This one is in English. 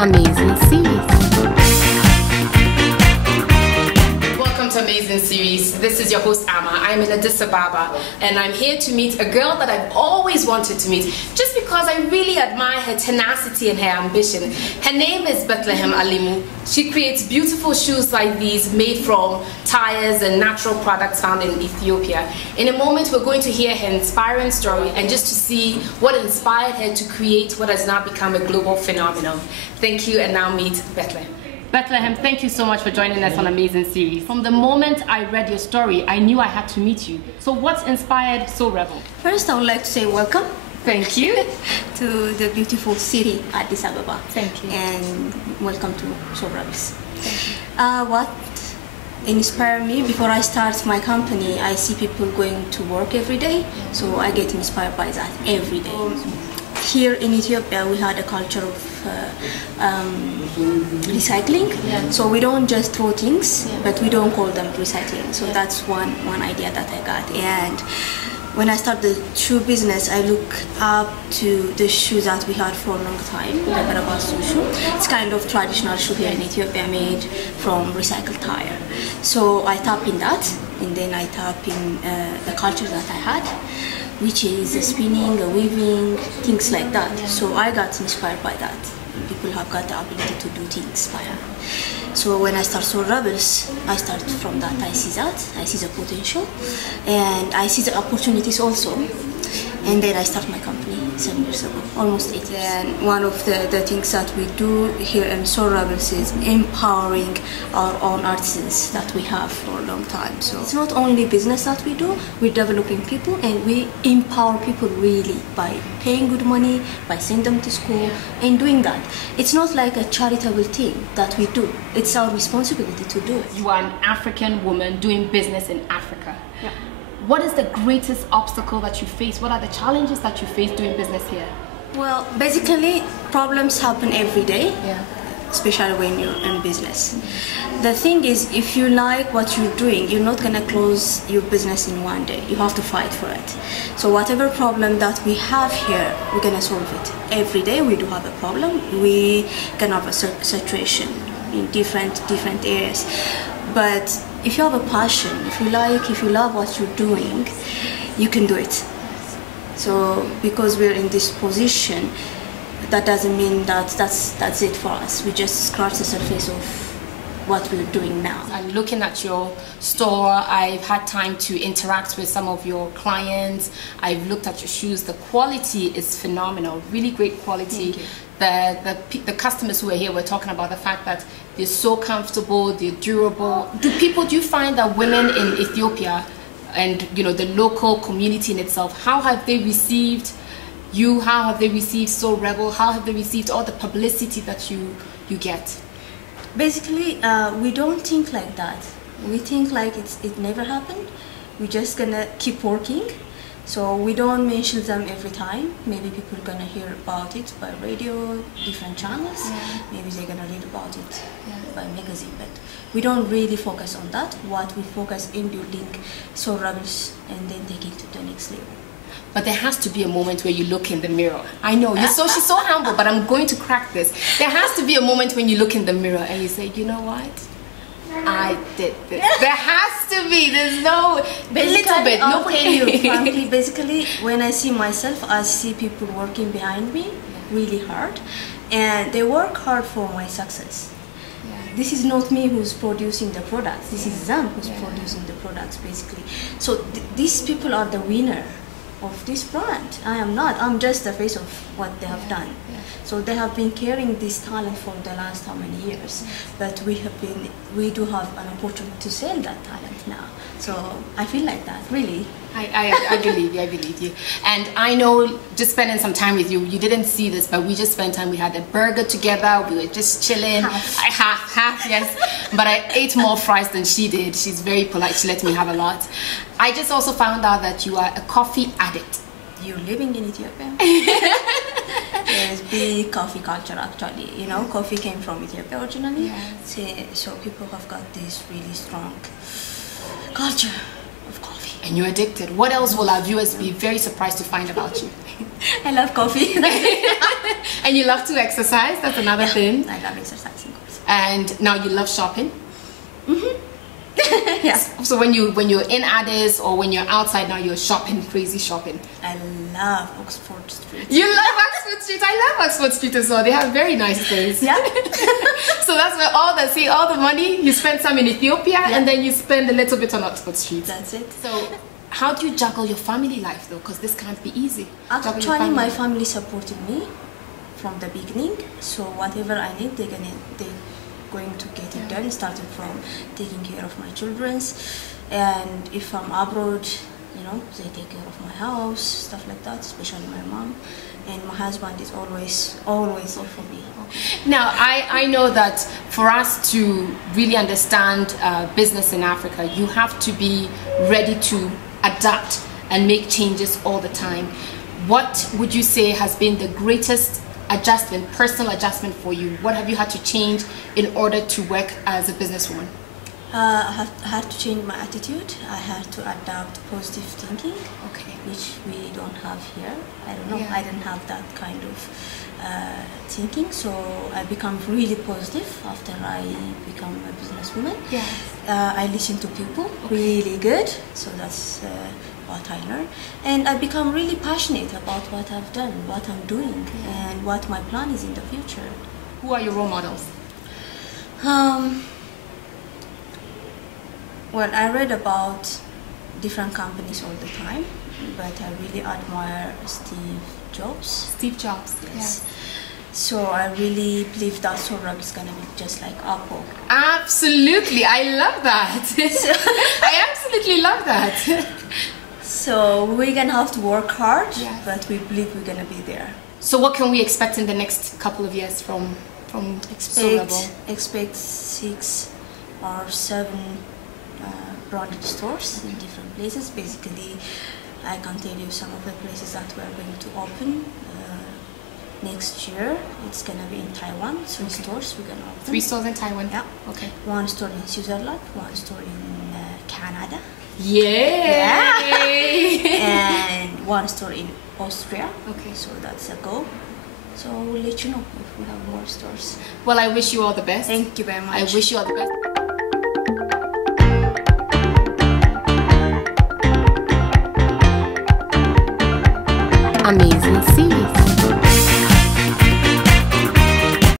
Amazing Series. Welcome to Amazing Series. This is your host Amma. I'm in Addis Ababa and I'm here to meet a girl that I've always wanted to meet just because I really admire her tenacity and her ambition. Her name is Bethlehem Alemu. She creates beautiful shoes like these made from tires and natural products found in Ethiopia. In a moment we're going to hear her inspiring story and just to see what inspired her to create what has now become a global phenomenon. Thank you, and now meet Bethlehem. Bethlehem, thank you so much for joining us on Amazing Series. From the moment I read your story, I knew I had to meet you. So what's inspired soleRebel? First, I would like to say welcome. Thank you. To the beautiful city, Addis Ababa. Thank you. And welcome to soleRebel. What inspired me, before I start my company, I see people going to work every day, so I get inspired by that every day. Here in Ethiopia, we had a culture of recycling. So we don't just throw things, but we don't call them recycling. So that's one idea that I got. And when I started the shoe business, I look up to the shoes that we had for a long time, the Barabasu shoe. It's kind of traditional shoe here in Ethiopia made from recycled tire. So I tap in that, and then I tap in the culture that I had, which is spinning, weaving, things like that. So I got inspired by that. People have got the ability to do things by hand. So when I start soleRebel, I start from that. I see the potential, and I see the opportunities also. And then I start my company 7 years ago, almost 8 years. And one of the things that we do here in soleRebel is empowering our own artisans that we have for a long time. So it's not only business that we do, we're developing people, and we empower people really by paying good money, by sending them to school, and doing that. It's not like a charitable thing that we do. It's our responsibility to do it. You are an African woman doing business in Africa. Yeah. What is the greatest obstacle that you face? What are the challenges that you face doing business here? Well, basically, problems happen every day, especially when you're in business. The thing is, if you like what you're doing, you're not going to close your business in one day. You have to fight for it. So whatever problem that we have here, we're going to solve it. Every day we do have a problem. We can have a situation in different areas. But if you have a passion, if you love what you're doing, you can do it. So because we're in this position, that doesn't mean that that's it for us. We just scratch the surface of what we're doing now. I'm looking at your store. I've had time to interact with some of your clients. I've looked at your shoes. The quality is phenomenal, really great quality. The customers who are here were talking about the fact that they're so comfortable, they're durable. Do you find that women in Ethiopia and the local community in itself, how have they received you? How have they received soleRebel? How have they received all the publicity that you get? Basically, we don't think like that. We think like it never happened. We're just gonna keep working. So we don't mention them every time. Maybe people are gonna hear about it by radio, different channels. Maybe they're gonna read about it by magazine. But we don't really focus on that. What we focus in building soleRebel and then taking to the next level. But there has to be a moment where you look in the mirror. I know, she's so humble, but I'm going to crack this. There has to be a moment when you look in the mirror and you say, you know what? I did this. There has to be. There's no little bit. I'll tell you, frankly, basically, when I see myself, I see people working behind me really hard, and they work hard for my success. This is not me who's producing the products. This is them who's producing the products, basically. So these people are the winner of this brand. I am not. I'm just the face of what they have done. So they have been carrying this talent for the last how many years, but we do have an opportunity to sell that talent now. So I feel like that, really. I believe you. And I know, just spending some time with you, you didn't see this, but we just spent time. We had a burger together. We were just chilling. Half, yes. But I ate more fries than she did. She's very polite. She let me have a lot. I just also found out that you are a coffee addict. You're living in Ethiopia? There's big coffee culture, actually. Coffee came from Ethiopia originally. So people have got this really strong culture of coffee. And you're addicted. What else will our viewers be very surprised to find about you? I love coffee. And you love to exercise, that's another thing. I love exercising also. And now you love shopping. Yeah. So when you're in Addis or when you're outside now, you're shopping, crazy shopping. I love Oxford Street. You love Oxford Street. I love Oxford Street as well. They have very nice things. Yeah. So that's where all the money you spend some in Ethiopia, and then you spend a little bit on Oxford Street. That's it. So how do you juggle your family life though? Because this can't be easy. Actually, my family supported me from the beginning. So whatever I need, they're going to get it done, starting from taking care of my children's, and if I'm abroad, you know, they take care of my house, stuff like that, especially my mom. And my husband is always there for me. Now I know that for us to really understand business in Africa, you have to be ready to adapt and make changes all the time. What would you say has been the greatest adjustment, personal adjustment for you? What have you had to change in order to work as a businesswoman? I had to change my attitude. I had to adapt positive thinking, which we don't have here. I don't know. Yeah. I didn't have that kind of thinking, so I become really positive after I become a businesswoman. Yeah. I listen to people really good, so that's what I learned, and I become really passionate about what I've done, what I'm doing, and what my plan is in the future. Who are your role models? Well, I read about different companies all the time, but I really admire Steve Jobs. Steve Jobs, yes. Yeah. So I really believe that soleRebel is gonna be just like Apple. Absolutely, I love that. I absolutely love that. So we're gonna have to work hard, but we believe we're gonna be there. So what can we expect in the next couple of years from soleRebel? Expect 6 or 7 branded stores in different places. Basically, I can tell you some of the places that we are going to open next year. It's gonna be in Taiwan. 3 stores we're gonna open. 3 stores in Taiwan? Yeah. Okay. 1 store in Switzerland, 1 store in Canada. Yeah. And 1 store in Austria. Okay. So that's a goal. So we'll let you know if we have more stores. Well, I wish you all the best. Thank you very much. I wish you all the best. Amazing series.